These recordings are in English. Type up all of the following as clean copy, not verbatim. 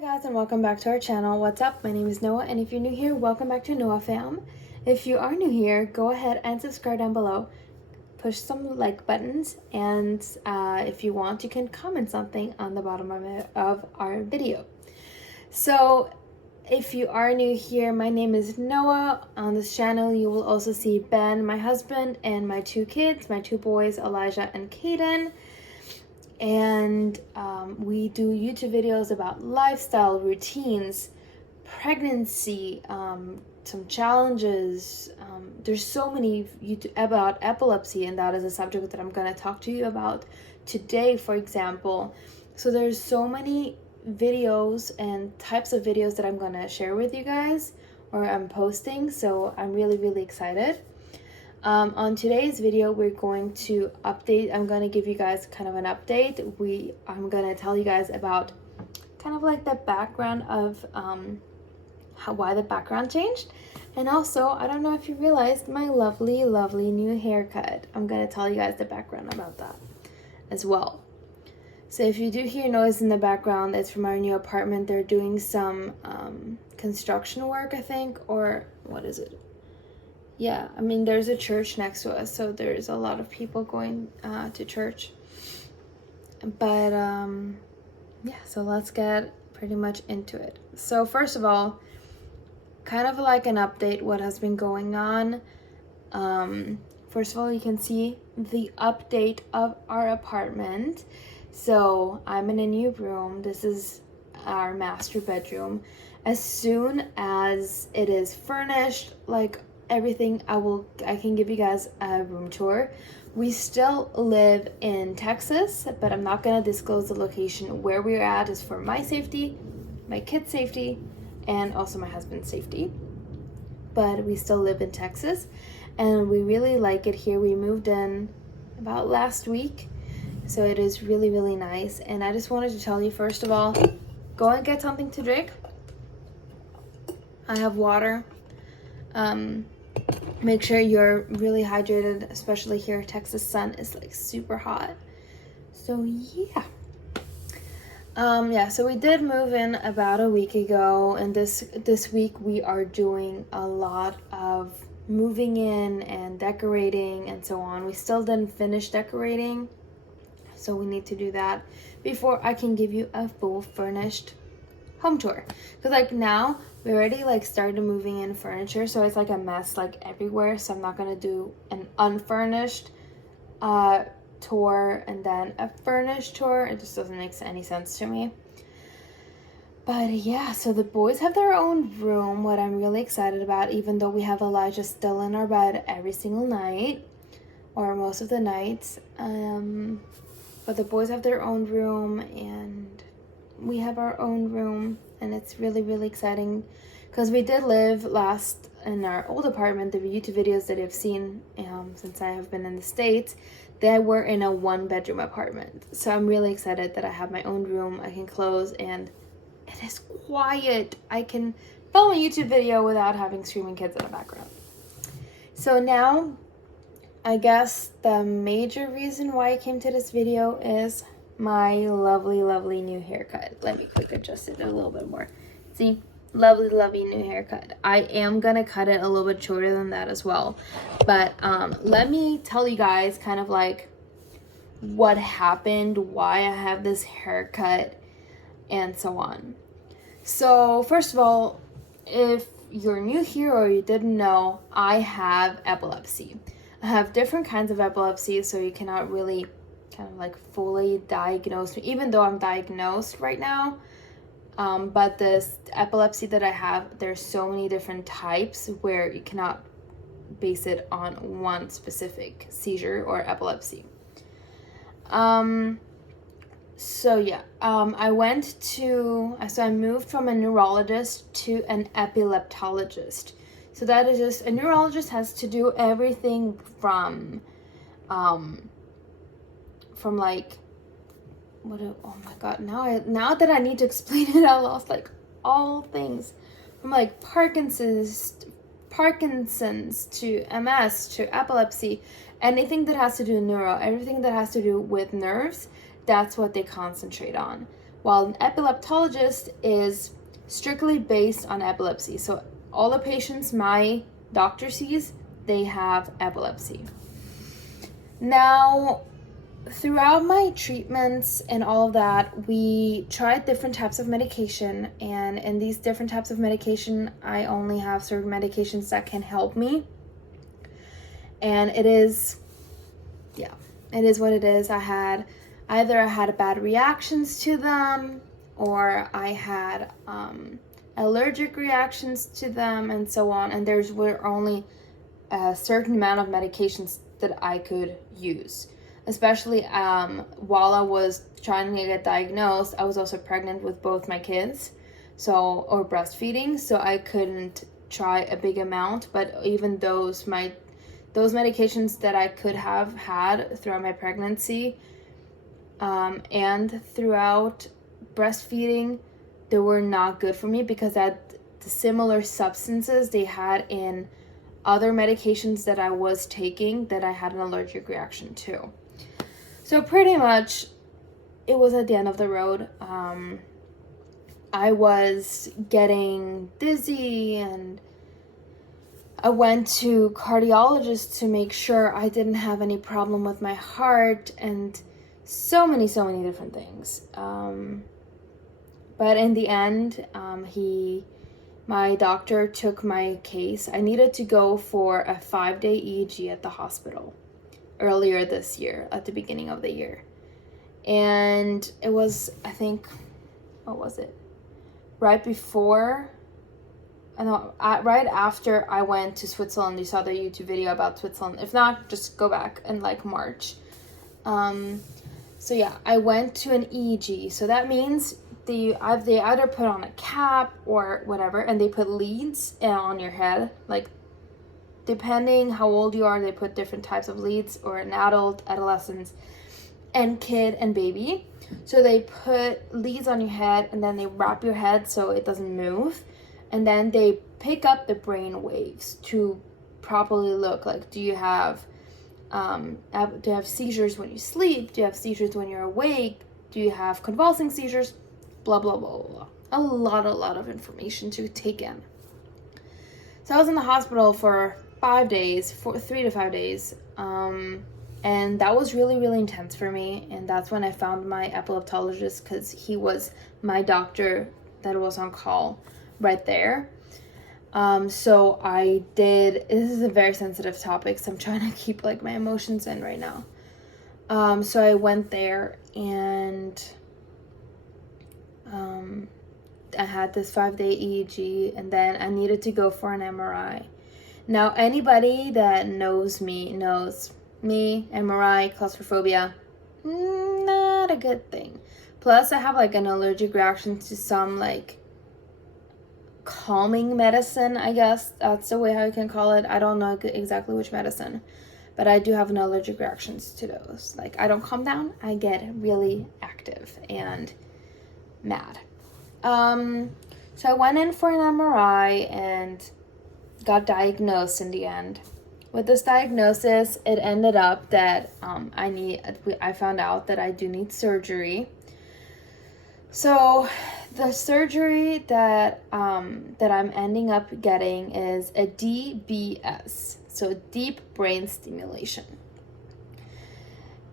Guys, and welcome back to our channel. What's up? My name is Noah, and if you're new here, welcome back to Noah Fam. If you are new here, go ahead and subscribe down below. Push some like buttons, and if you want, you can comment something on the bottom of our video. So if you are new here, my name is Noah. On this channel, you will also see Ben, my husband, and my two kids, my two boys, Elijah and Caden. And we do YouTube videos about lifestyle, routines, pregnancy, some challenges. There's so many about epilepsy, and that is a subject that I'm going to talk to you about today, for example. So there's so many videos and types of videos that I'm going to share with you guys, or I'm posting, so I'm really excited. On today's video, we're going to update. I'm going to give you guys kind of an update. I'm going to tell you guys about kind of like the background of why the background changed. And also, I don't know if you realized my lovely new haircut. I'm going to tell you guys the background about that as well. So if you do hear noise in the background, it's from our new apartment. They're doing some construction work, I think, or what is it? Yeah, I mean, there's a church next to us, so there's a lot of people going to church. But, yeah, so let's get pretty much into it. So first of all, kind of like an update what has been going on. First of all, you can see the update of our apartment. So I'm in a new room. This is our master bedroom. As soon as it is furnished, like everything, I can give you guys a room tour. We still live in Texas, but I'm not going to disclose the location where we're at. Is for my safety, my kids' safety, and also my husband's safety. But we still live in Texas, and we really like it here. We moved in about last week, so it is really nice. And I just wanted to tell you, first of all, go and get something to drink. I have water. Make sure you're really hydrated, especially here. Texas sun is like super hot. So yeah. So we did move in about a week ago, and this week we are doing a lot of moving in and decorating and so on. We still didn't finish decorating, so we need to do that before I can give you a full furnished home tour. Because like now we already like started moving in furniture, so it's like a mess like everywhere. So I'm not gonna do an unfurnished tour and then a furnished tour. It just doesn't make any sense to me. But yeah, so the boys have their own room, what I'm really excited about, even though we have Elijah still in our bed every single night, or most of the nights. But the boys have their own room, and we have our own room, and it's really exciting because we did live last in our old apartment. The YouTube videos that you've seen since I have been in the States, they were in a 1-bedroom apartment. So I'm really excited that I have my own room. I can close and it is quiet. I can film a YouTube video without having screaming kids in the background. So now I guess the major reason why I came to this video is my lovely new haircut. Let me quick adjust it a little bit more. See, lovely new haircut. I am gonna cut it a little bit shorter than that as well, but let me tell you guys kind of like what happened, why I have this haircut, and so on. So first of all, if you're new here or you didn't know, I have epilepsy. I have different kinds of epilepsy, so you cannot really kind of like fully diagnosed me, even though I'm diagnosed right now. But this epilepsy that I have, there's so many different types where you cannot base it on one specific seizure or epilepsy. So yeah, I moved from a neurologist to an epileptologist. So that is just, a neurologist has to do everything from like, oh my god, now that I need to explain it, I lost like all things from like Parkinson's to MS to epilepsy, anything that has to do with neuro, everything that has to do with nerves, that's what they concentrate on. while an epileptologist is strictly based on epilepsy. So all the patients my doctor sees, they have epilepsy. Now, throughout my treatments and all of that, we tried different types of medication, and in these different types of medication, I only have certain medications that can help me. And it is what it is. I had bad reactions to them, or I had allergic reactions to them, and so on. And were only a certain amount of medications that I could use. Especially while I was trying to get diagnosed, I was also pregnant with both my kids, or breastfeeding, so I couldn't try a big amount. But even those medications that I could have had throughout my pregnancy and throughout breastfeeding, they were not good for me because I had the similar substances they had in other medications that I was taking that I had an allergic reaction to. So pretty much it was at the end of the road. I was getting dizzy, and I went to cardiologists to make sure I didn't have any problem with my heart, and so many different things. But in the end, my doctor took my case. I needed to go for a 5-day EEG at the hospital earlier this year, at the beginning of the year. And it was, I think, what was it? Right after I went to Switzerland. You saw the YouTube video about Switzerland. If not, just go back in like March. So yeah, I went to an EEG. So that means they either put on a cap or whatever, and they put leads on your head. Like, depending how old you are, they put different types of leads, or an adult, adolescent, and kid and baby. So they put leads on your head, and then they wrap your head so it doesn't move. And then they pick up the brain waves to properly look like, do you have seizures when you sleep? Do you have seizures when you're awake? Do you have convulsing seizures? Blah, blah, blah, blah, blah. A lot of information to take in. So I was in the hospital for 3 to 5 days. And that was really, really intense for me. And that's when I found my epileptologist, because he was my doctor that was on call right there. So I did, this is a very sensitive topic, so I'm trying to keep like my emotions in right now. So I went there, and I had this 5-day EEG, and then I needed to go for an MRI. Now, anybody that knows me, MRI, claustrophobia, not a good thing. Plus, I have like an allergic reaction to some like calming medicine, I guess. That's the way how you can call it. I don't know exactly which medicine, but I do have an allergic reactions to those. Like, I don't calm down, I get really active and mad. So I went in for an MRI and got diagnosed in the end. With this diagnosis, it ended up that I found out that I do need surgery. So the surgery that I'm ending up getting is a DBS, so deep brain stimulation.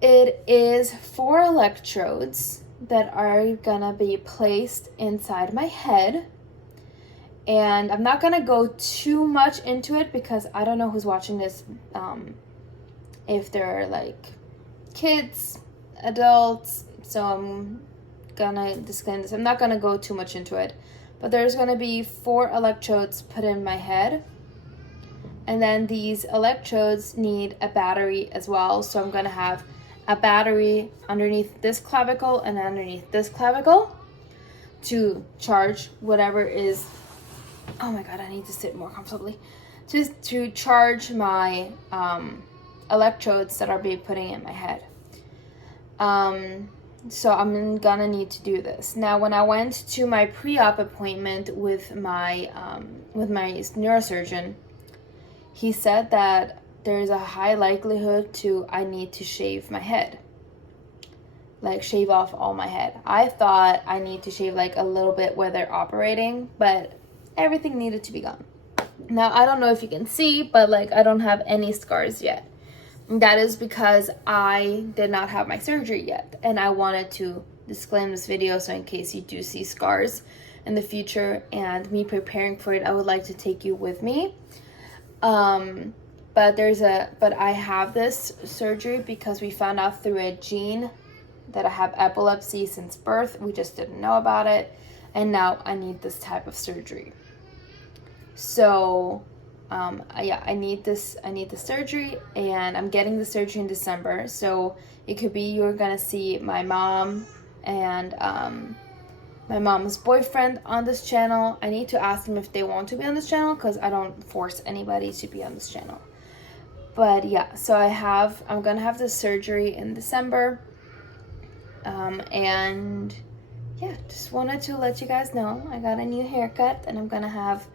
It is 4 electrodes that are gonna be placed inside my head. And I'm not gonna go too much into it because I don't know who's watching this, if they're like kids, adults, so I'm gonna disclaim this. I'm not gonna go too much into it, but there's gonna be 4 electrodes put in my head, and then these electrodes need a battery as well. So I'm gonna have a battery underneath this clavicle and underneath this clavicle to charge whatever is, oh my god, I need to sit more comfortably, just to charge my electrodes that are being putting in my head. So I'm gonna need to do this. Now, when I went to my pre-op appointment with my neurosurgeon, he said that there's a high likelihood I need to shave my head. like shave off all my head. I thought I need to shave like a little bit where they're operating, but everything needed to be gone. Now, I don't know if you can see, but like I don't have any scars yet. That is because I did not have my surgery yet, and I wanted to disclaim this video so in case you do see scars in the future and me preparing for it, I would like to take you with me. But I have this surgery because we found out through a gene that I have epilepsy since birth. We just didn't know about it, and now I need this type of surgery. So yeah, I need this surgery, and I'm getting the surgery in December. So it could be you're gonna see my mom and my mom's boyfriend on this channel. I need to ask them if they want to be on this channel because I don't force anybody to be on this channel. But yeah, so I'm gonna have this surgery in December, and yeah, just wanted to let you guys know I got a new haircut, and I'm gonna have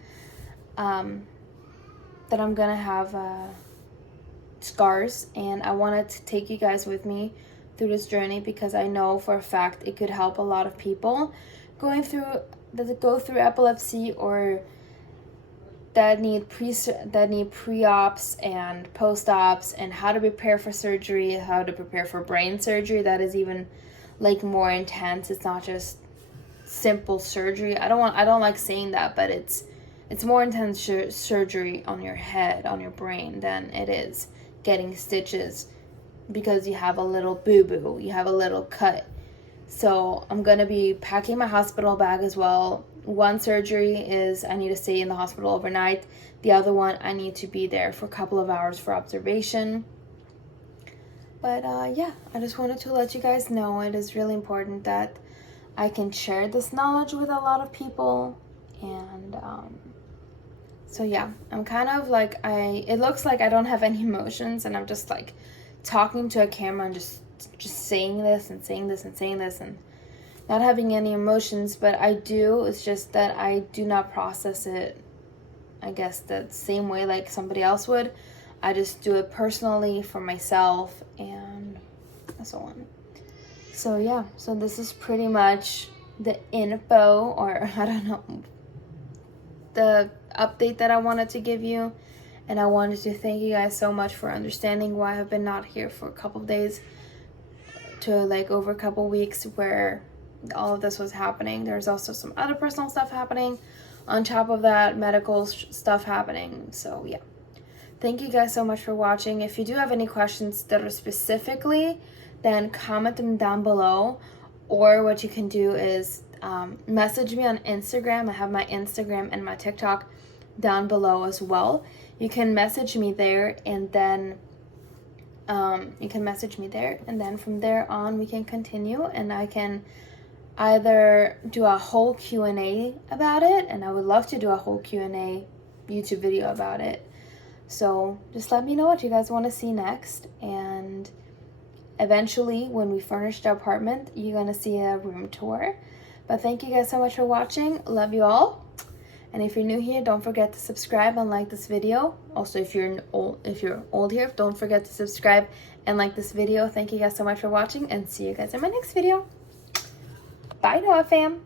scars, and I wanted to take you guys with me through this journey because I know for a fact it could help a lot of people go through epilepsy or that need pre-ops and post-ops, and how to prepare for surgery, how to prepare for brain surgery that is even like more intense. It's not just simple surgery. I don't like saying that, but it's more intense surgery on your head, on your brain, than it is getting stitches because you have a little boo-boo, you have a little cut. So I'm going to be packing my hospital bag as well. One surgery is I need to stay in the hospital overnight. The other one, I need to be there for a couple of hours for observation. But yeah, I just wanted to let you guys know it is really important that I can share this knowledge with a lot of people. And so yeah, I'm kind of like, it looks like I don't have any emotions, and I'm just like talking to a camera and just saying this and saying this and saying this and not having any emotions, but I do. It's just that I do not process it, I guess, the same way like somebody else would. I just do it personally for myself and so on. So yeah, so this is pretty much the info, or I don't know, the update that I wanted to give you. And I wanted to thank you guys so much for understanding why I've been not here for a couple of days to like over a couple weeks where all of this was happening. There's also some other personal stuff happening on top of that, medical stuff happening. So yeah, thank you guys so much for watching. If you do have any questions that are specifically, then comment them down below, or what you can do is message me on Instagram. I have my Instagram and my TikTok down below as well. You can message me there, and then from there on we can continue, and I can either do a whole Q&A about it, and I would love to do a whole Q&A YouTube video about it. So just let me know what you guys want to see next, and eventually when we furnish the apartment, you're gonna see a room tour. But thank you guys so much for watching. Love you all. And if you're new here, don't forget to subscribe and like this video. Also, if you're old here, don't forget to subscribe and like this video. Thank you guys so much for watching, and see you guys in my next video. Bye, Noah fam.